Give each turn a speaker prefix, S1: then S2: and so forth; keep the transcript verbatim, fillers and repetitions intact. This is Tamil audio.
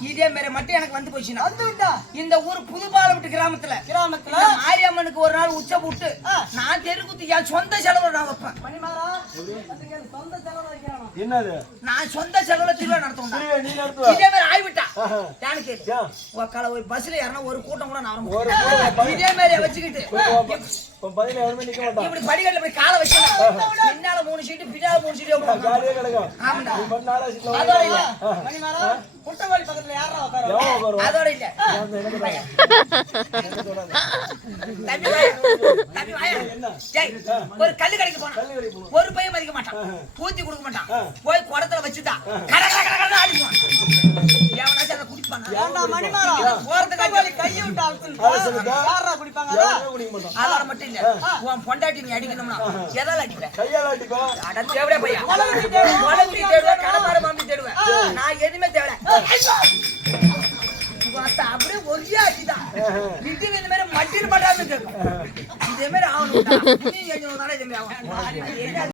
S1: இதே மாதிரி மட்டும் எனக்கு வந்து போச்சுன்னா
S2: வந்து விட்டா
S1: இந்த ஊர் புதுபாலப்பட்டு கிராமத்துல
S2: கிராமத்துல
S1: இந்த மாரியம்மனுக்கு ஒரு நாள் உச்ச போட்டு நான் தெருக்குத்தி என் சொந்த செலவுல நான் வைப்பேன்.
S2: மணிமாறா சொந்த செலவு வைக்கணும்.
S3: என்னது
S1: நான் சொந்த செலவுல திருவிழா நடத்துவேன்.
S3: திருவிழா நீ நடத்துவ
S1: இதே மாதிரி ஆயிவிட்டா
S3: ஆஹா.
S1: யானு கேளு
S3: ஏன்?
S1: உக்கால ஒரு பஸ்ல ஏறினா ஒரு கூட்டம் கூட நான் வர
S3: ஒரு
S1: மாட்டேன்.
S3: கூட்டம்
S1: இதே மாதிரி வச்சுக்கிட்டு
S3: இப்ப பதில யாருமே நிக்க மாட்டான்
S1: இப்படி படிக்கட்டுல போய் காலை வச்சேன் பின்னால மூணு சீட்டு பின்னால மூணு சீட்டு
S3: ஜாலியா கிடக்கும்
S1: ஆமாடா
S3: நீ பண்ண நாளா சீட்ல
S1: அதோட இல்ல
S2: மணிமாறா குட்டவாளி பக்கத்துல யாரா உட்காரு?
S3: எவன் உட்காருவா?
S1: அதோட இல்ல
S3: அந்த எனக்கு தான். எனக்கு தொடாத.
S1: தம்பி வாயா தம்பி வாயா
S3: என்ன?
S1: ஏய் ஒரு கல்லு கடைக்கு போனா
S3: கல்லு கடைக்கு போகணும்.
S1: ஒரு பையன் மதிக்க மாட்டான் பூத்தி கொடுக்க மாட்டான் போய் குடத்துல வச்சுதான் கட கட கட கட ஆடிடுவான் எவனாச்சும் அதை குடிப்பானா
S2: ஏண்டா மணிமாறா
S1: போறதுக்கு
S2: குட்டவாளி கையை விட்டு அழுத்துன்னு
S3: அதை சொல்லுதா?
S2: யாரா குடிப்பாங்க அத?
S3: யாருமே குடிக்க மாட்டான்.
S1: அதோட மட்டும் இல்ல உன் பொண்டாட்டி நீ அடிக்கணும்னா எதால அடிப்ப
S3: கையால அடிப்பா.
S1: அடந்து எவ்வளோ பையன் குழந்தை தேடுவேன் கடப்பார மாம்பி தேடுவேன் நான் எதுவுமே தேவை அப்படியே ஒரே ஆட்டிதான் இது இந்த மாதிரி மட்டின்னு பட்டாம கேட்கும் இதே மாதிரி ஆகணும்